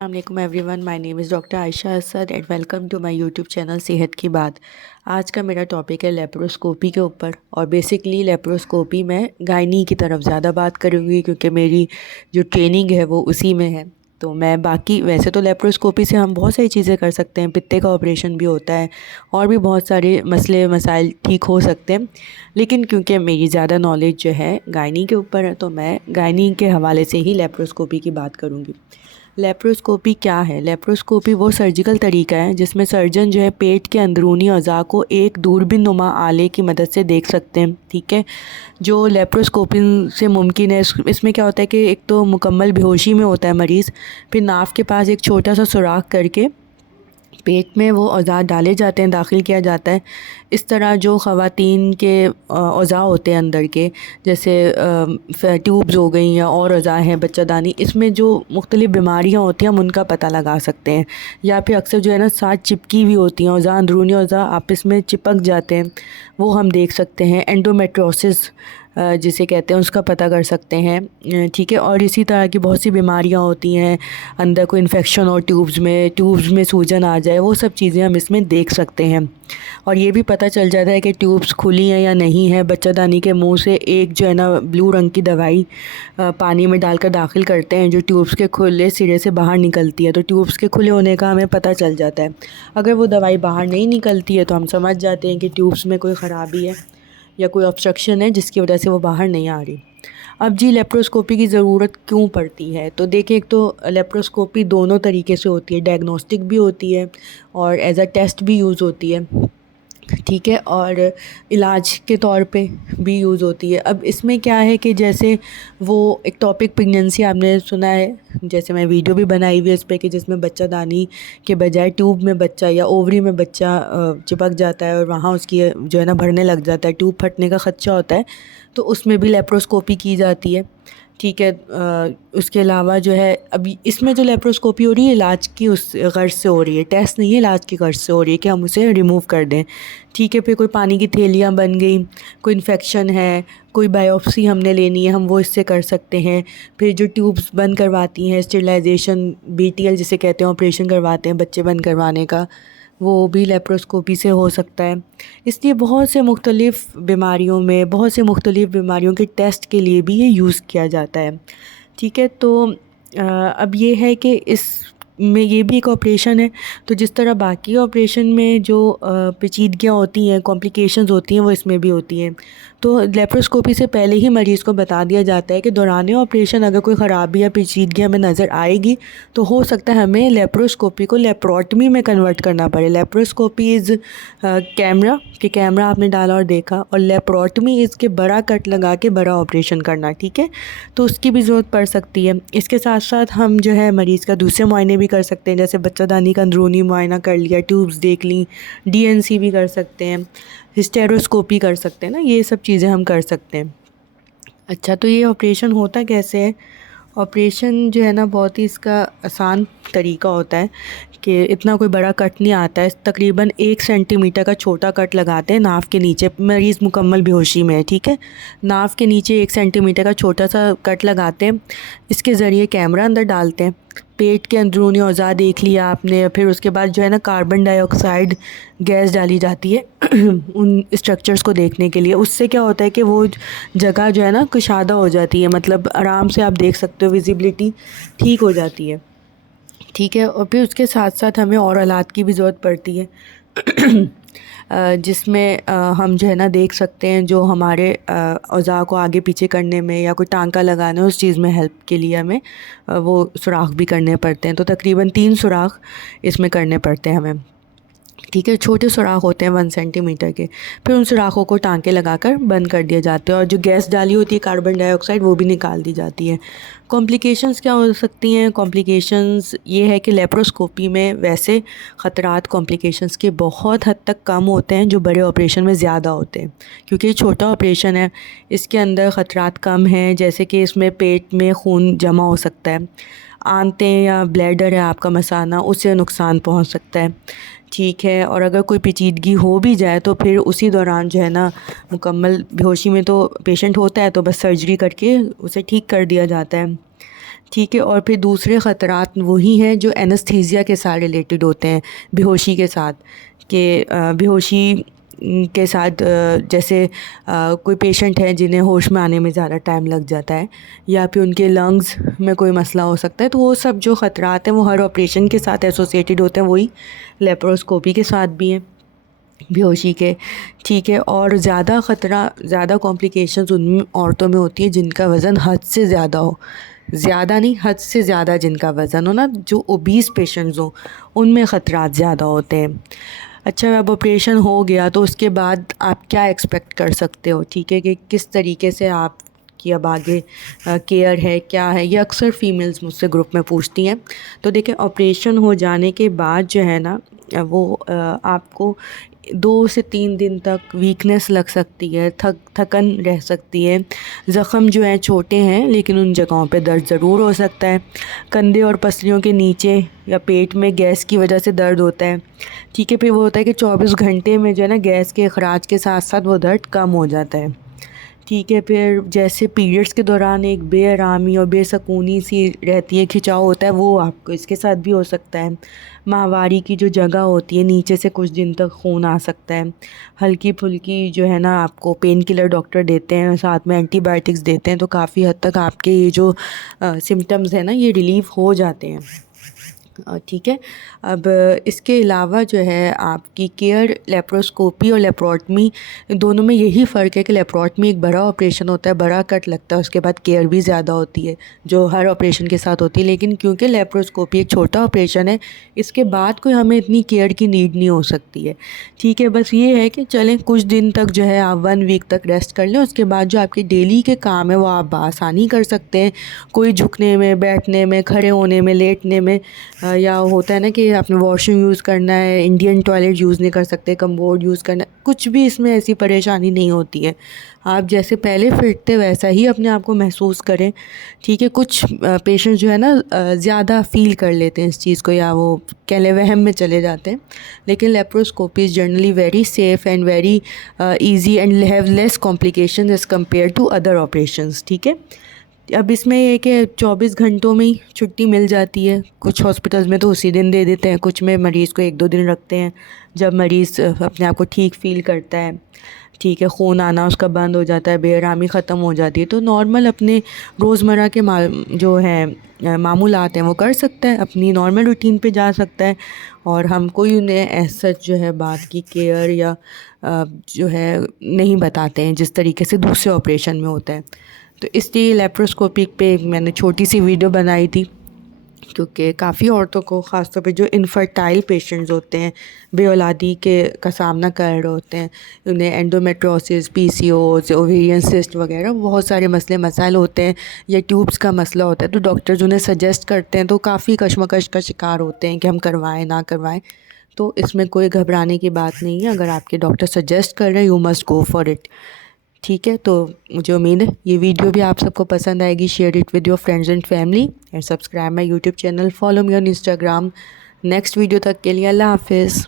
السلام علیکم everyone, my name is doctor Ayesha Asad and welcome to my YouTube channel صحت کی بات۔ آج کا میرا ٹاپک ہے لیپروسکوپی کے اوپر، اور بیسکلی لیپروسکوپی میں گائنی کی طرف زیادہ بات کروں گی کیونکہ میری جو ٹریننگ ہے وہ اسی میں ہے۔ تو میں باقی ویسے تو لیپروسکوپی سے ہم بہت ساری چیزیں کر سکتے ہیں، پتے کا آپریشن بھی ہوتا ہے اور بھی بہت سارے مسئلے مسائل ٹھیک ہو سکتے ہیں، لیکن کیونکہ میری زیادہ نالج جو ہے گائنی کے اوپر ہے تو میں گائنی کے حوالے سے ہی لیپروسکوپی کی بات کروں گی۔ لیپروسکوپی کیا ہے؟ لیپروسکوپی وہ سرجیکل طریقہ ہے جس میں سرجن جو ہے پیٹ کے اندرونی اعضاء کو ایک دوربین نما آلے کی مدد سے دیکھ سکتے ہیں، ٹھیک ہے، جو لیپروسکوپی سے ممکن ہے۔ اس میں کیا ہوتا ہے کہ ایک تو مکمل بے ہوشی میں ہوتا ہے مریض، پھر ناف کے پاس ایک چھوٹا سا سوراخ کر کے پیٹ میں وہ اعضاء ڈالے جاتے ہیں، داخل کیا جاتا ہے۔ اس طرح جو خواتین کے اعضاء ہوتے ہیں اندر کے، جیسے ٹیوبز ہو گئیں یا اور اعضاء ہیں، بچہ دانی، اس میں جو مختلف بیماریاں ہوتی ہیں ہم ان کا پتہ لگا سکتے ہیں، یا پھر اکثر جو ہے نا ساتھ چپکی ہوئی ہوتی ہیں اعضاء، اندرونی اعضاء آپس میں چپک جاتے ہیں، وہ ہم دیکھ سکتے ہیں۔ اینڈومیٹروسس جسے کہتے ہیں اس کا پتہ کر سکتے ہیں، ٹھیک ہے۔ اور اسی طرح کی بہت سی بیماریاں ہوتی ہیں، اندر کوئی انفیکشن ہو ٹیوبز میں سوجن آ جائے، وہ سب چیزیں ہم اس میں دیکھ سکتے ہیں۔ اور یہ بھی پتہ چل جاتا ہے کہ ٹیوبز کھلی ہیں یا نہیں ہے۔ بچہ دانی کے منہ سے ایک جو ہے نا بلو رنگ کی دوائی پانی میں ڈال کر داخل کرتے ہیں جو ٹیوبز کے کھلے سرے سے باہر نکلتی ہے، تو ٹیوبز کے کھلے ہونے کا ہمیں پتہ چل جاتا ہے۔ اگر وہ دوائی باہر نہیں نکلتی ہے تو ہم سمجھ جاتے ہیں کہ ٹیوبز میں کوئی خرابی ہے یا کوئی آبسٹرکشن ہے جس کی وجہ سے وہ باہر نہیں آ رہی۔ اب جی لیپروسکوپی کی ضرورت کیوں پڑتی ہے؟ تو دیکھیں، ایک تو لیپروسکوپی دونوں طریقے سے ہوتی ہے، ڈائگنوسٹک بھی ہوتی ہے اور ایز اے ٹیسٹ بھی یوز ہوتی ہے، ٹھیک ہے، اور علاج کے طور پہ بھی یوز ہوتی ہے۔ اب اس میں کیا ہے کہ جیسے وہ ایک ٹاپک پریگننسی آپ نے سنا ہے، جیسے میں ویڈیو بھی بنائی ہوئی ہے اس پہ، کہ جس میں بچہ دانی کے بجائے ٹیوب میں بچہ یا اووری میں بچہ چپک جاتا ہے اور وہاں اس کی جو ہے نا بھرنے لگ جاتا ہے، ٹیوب پھٹنے کا خدشہ ہوتا ہے، تو اس میں بھی لیپروسکوپی کی جاتی ہے، ٹھیک ہے۔ اس کے علاوہ جو ہے اب اس میں جو لیپروسکوپی ہو رہی ہے علاج کی اس غرض سے ہو رہی ہے، ٹیسٹ نہیں ہے، علاج کی غرض سے ہو رہی ہے کہ ہم اسے ریموو کر دیں، ٹھیک ہے۔ پھر کوئی پانی کی تھیلیاں بن گئیں، کوئی انفیکشن ہے، کوئی بایوپسی ہم نے لینی ہے، ہم وہ اس سے کر سکتے ہیں۔ پھر جو ٹیوبز بند کرواتی ہیں، اسٹرلائزیشن BTL جسے کہتے ہیں، آپریشن کرواتے ہیں بچے بند کروانے کا، وہ بھی لیپروسکوپی سے ہو سکتا ہے۔ اس لیے بہت سے مختلف بیماریوں میں، بہت سے مختلف بیماریوں کے ٹیسٹ کے لیے بھی یہ یوز کیا جاتا ہے، ٹھیک ہے۔ تو اب یہ ہے کہ اس میں یہ بھی ایک آپریشن ہے، تو جس طرح باقی آپریشن میں جو پیچیدگیاں ہوتی ہیں، کمپلیکیشنز ہوتی ہیں، وہ اس میں بھی ہوتی ہیں۔ تو لیپروسکوپی سے پہلے ہی مریض کو بتا دیا جاتا ہے کہ دوران آپریشن اگر کوئی خرابی یا پیچیدگی ہمیں نظر آئے گی تو ہو سکتا ہے ہمیں لیپروسکوپی کو لیپروٹمی میں کنورٹ کرنا پڑے۔ لیپروسکوپی از کیمرہ، کہ کیمرہ آپ نے ڈالا اور دیکھا، اور لیپروٹمی از کے بڑا کٹ لگا کے بڑا آپریشن کرنا، ٹھیک ہے۔ تو اس کی بھی ضرورت پڑ سکتی ہے۔ اس کے ساتھ ساتھ ہم جو ہے مریض کا دوسرے معائنے بھی کر سکتے ہیں، جیسے بچہ دانی کا اندرونی معائنہ کر لیا، ٹیوبز دیکھ لیں، DNC بھی کر سکتے ہیں، ہسٹیروسکوپی کر سکتے ہیں نا، یہ سب چیزیں ہم کر سکتے ہیں۔ اچھا، تو یہ آپریشن ہوتا کیسے ہے؟ آپریشن جو ہے نا بہت ہی اس کا آسان طریقہ ہوتا ہے کہ اتنا کوئی بڑا کٹ نہیں آتا ہے، تقریباً 1 سینٹی میٹر کا چھوٹا کٹ لگاتے ہیں ناف کے نیچے، مریض مکمل بے ہوشی میں ہے، ٹھیک ہے۔ ناف کے نیچے 1 سینٹی میٹر کا چھوٹا سا کٹ لگاتے ہیں، اس کے ذریعے کیمرہ اندر ڈالتے ہیں، پیٹ کے اندرونی اعضاء دیکھ لیا آپ نے، پھر اس کے بعد جو ہے نا کاربن ڈائی آکسائڈ گیس ڈالی جاتی ہے ان اسٹرکچرز کو دیکھنے کے لیے۔ اس سے کیا ہوتا ہے کہ وہ جگہ جو ہے نا کشادہ ہو جاتی ہے، مطلب آرام سے آپ دیکھ سکتے ہو، ویزیبلٹی ٹھیک ہو جاتی ہے، ٹھیک ہے۔ اور پھر اس کے ساتھ ساتھ ہمیں اور آلات کی بھی ضرورت پڑتی ہے جس میں ہم جو ہے نا دیکھ سکتے ہیں جو ہمارے اعضاء کو آگے پیچھے کرنے میں یا کوئی ٹانکا لگانا اس چیز میں ہیلپ کے لیے ہمیں وہ سوراخ بھی کرنے پڑتے ہیں۔ تو تقریباً 3 سوراخ اس میں کرنے پڑتے ہیں ہمیں، ٹھیک ہے۔ چھوٹے سوراخ ہوتے ہیں 1 سینٹی میٹر کے، پھر ان سوراخوں کو ٹانکے لگا کر بند کر دیا جاتے ہیں، اور جو گیس ڈالی ہوتی ہے کاربن ڈائی آکسائڈ وہ بھی نکال دی جاتی ہے۔ کمپلیکیشنز کیا ہو سکتی ہیں؟ کمپلیکیشنز یہ ہے کہ لیپروسکوپی میں ویسے خطرات کمپلیکیشنز کے بہت حد تک کم ہوتے ہیں جو بڑے آپریشن میں زیادہ ہوتے ہیں، کیونکہ یہ چھوٹا آپریشن ہے، اس کے اندر خطرات کم ہیں، جیسے کہ اس میں پیٹ میں خون جمع ہو سکتا ہے، آنتیں یا بلیڈر ہے آپ کا مثانہ، اسے نقصان پہنچ سکتا ہے، ٹھیک ہے۔ اور اگر کوئی پیچیدگی ہو بھی جائے تو پھر اسی دوران جو ہے نا مکمل بے ہوشی میں تو پیشنٹ ہوتا ہے تو بس سرجری کر کے اسے ٹھیک کر دیا جاتا ہے، ٹھیک ہے. اور پھر دوسرے خطرات وہی ہیں جو اینستھیزیا کے ساتھ ریلیٹڈ ہوتے ہیں، بیہوشی کے ساتھ، کہ بیہوشی کے ساتھ جیسے کوئی پیشنٹ ہے جنہیں ہوش میں آنے میں زیادہ ٹائم لگ جاتا ہے، یا پھر ان کے لنگز میں کوئی مسئلہ ہو سکتا ہے، تو وہ سب جو خطرات ہیں وہ ہر آپریشن کے ساتھ ایسوسیٹڈ ہوتے ہیں، وہی لیپروسکوپی کے ساتھ بھی ہیں بیہوشی کے. ٹھیک ہے. اور زیادہ خطرہ، زیادہ کمپلیکیشنز ان عورتوں میں ہوتی ہیں جن کا وزن حد سے زیادہ ہو، زیادہ نہیں، حد سے زیادہ جن کا وزن ہو نا، جو اوبیس پیشنٹس ہوں ان میں خطرات زیادہ ہوتے ہیں. اچھا، اب آپریشن ہو گیا تو اس کے بعد آپ کیا ایکسپیکٹ کر سکتے ہو؟ ٹھیک ہے، کہ کس طریقے سے آپ کی اب آگے کیئر ہے، کیا ہے، یہ اکثر فیمیلز مجھ سے گروپ میں پوچھتی ہیں. تو دیکھیں، آپریشن ہو جانے کے بعد جو ہے نا وہ آپ کو 2 سے 3 دن تک ویکنیس لگ سکتی ہے، تھکن رہ سکتی ہے. زخم جو ہیں چھوٹے ہیں لیکن ان جگہوں پہ درد ضرور ہو سکتا ہے. کندھے اور پسلیوں کے نیچے یا پیٹ میں گیس کی وجہ سے درد ہوتا ہے. ٹھیک ہے. پھر وہ ہوتا ہے کہ 24 گھنٹے میں جو ہے نا گیس کے اخراج کے ساتھ ساتھ وہ درد کم ہو جاتا ہے. ٹھیک ہے. پھر جیسے پیریڈس کے دوران ایک بے آرامی اور بے سکونی سی رہتی ہے، کھنچاؤ ہوتا ہے، وہ آپ کو اس کے ساتھ بھی ہو سکتا ہے. ماہواری کی جو جگہ ہوتی ہے نیچے سے کچھ دن تک خون آ سکتا ہے. ہلکی پھلکی جو ہے نا آپ کو پین کلر ڈاکٹر دیتے ہیں، ساتھ میں اینٹی بائیوٹکس دیتے ہیں، تو کافی حد تک آپ کے یہ جو سمٹمز ہیں نا یہ ریلیف ہو جاتے ہیں. ٹھیک ہے. اب اس کے علاوہ جو ہے آپ کی کیئر، لیپروسکوپی اور لیپروٹمی دونوں میں یہی فرق ہے کہ لیپروٹمی ایک بڑا آپریشن ہوتا ہے، بڑا کٹ لگتا ہے، اس کے بعد کیئر بھی زیادہ ہوتی ہے جو ہر آپریشن کے ساتھ ہوتی ہے. لیکن کیونکہ لیپروسکوپی ایک چھوٹا آپریشن ہے، اس کے بعد کوئی ہمیں اتنی کیئر کی نیڈ نہیں ہو سکتی ہے. ٹھیک ہے. بس یہ ہے کہ چلیں کچھ دن تک جو ہے آپ 1 ویک تک ریسٹ کر لیں، اس کے بعد جو آپ کے ڈیلی کے کام ہے وہ آپ بآسانی کر سکتے ہیں. کوئی جھکنے میں، بیٹھنے میں، کھڑے ہونے میں، لیٹنے میں، یا ہوتا ہے نا کہ آپ نے واش روم یوز کرنا ہے، انڈین ٹوائلٹ یوز نہیں کر سکتے، کمبورڈ یوز کرنا ہے، کچھ بھی اس میں ایسی پریشانی نہیں ہوتی ہے. آپ جیسے پہلے فٹ تھے ویسا ہی اپنے آپ کو محسوس کریں. ٹھیک ہے. کچھ پیشنٹ جو ہے نا زیادہ فیل کر لیتے ہیں اس چیز کو، یا وہ کہہ لیں وہم میں چلے جاتے ہیں. لیکن laparoscopy is generally very safe and very easy and have less complication as compare to other operations. ٹھیک ہے. اب اس میں یہ کہ 24 گھنٹوں میں ہی چھٹی مل جاتی ہے. کچھ ہاسپٹلز میں تو اسی دن دے دیتے ہیں، کچھ میں مریض کو 1-2 دن رکھتے ہیں جب مریض اپنے آپ کو ٹھیک فیل کرتا ہے. ٹھیک ہے. خون آنا اس کا بند ہو جاتا ہے، بے آرامی ختم ہو جاتی ہے، تو نارمل اپنے روزمرہ کے جو ہیں معمولات ہیں وہ کر سکتا ہے، اپنی نارمل روٹین پہ جا سکتا ہے. اور ہم کوئی انہیں ایسا جو ہے بات کی کیئر یا جو ہے نہیں بتاتے ہیں جس طریقے سے دوسرے آپریشن میں ہوتا ہے. تو اس لیے لیپروسکوپی پہ میں نے چھوٹی سی ویڈیو بنائی تھی، کیونکہ کافی عورتوں کو، خاص طور پہ جو انفرٹائل پیشنٹس ہوتے ہیں، بے اولادی کا سامنا کر رہے ہوتے ہیں، انہیں اینڈومیٹروسس، پی سی اوز، اوویرین سسٹ وغیرہ بہت سارے مسائل ہوتے ہیں، یا ٹیوبس کا مسئلہ ہوتا ہے، تو ڈاکٹرز انہیں سجیسٹ کرتے ہیں، تو کافی کشمکش کا شکار ہوتے ہیں کہ ہم کروائیں نہ کروائیں. تو اس میں کوئی گھبرانے کی بات نہیں ہے. اگر آپ کے ڈاکٹر سجیسٹ کر رہے ہیں، you must go for it. ٹھیک ہے. تو مجھے امید ہے یہ ویڈیو بھی آپ سب کو پسند آئے گی. Share it with your friends and family and subscribe my YouTube channel. Follow me on Instagram. Next video تک کے لیے اللہ حافظ.